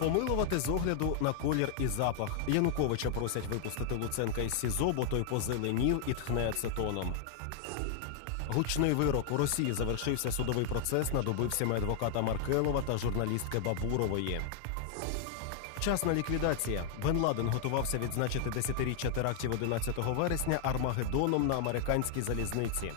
Помилувати з огляду на колір і запах. Януковича просять випустити Луценка із СІЗО, бо той позеленів і тхне ацетоном. Гучний вирок у Росії завершився судовий процес над убивцями адвоката Маркелова та журналістки Бабурової. Вчасна ліквідація. Бен Ладен готувався відзначити 10-річчя терактів 11 вересня Армагеддоном на американській залізниці.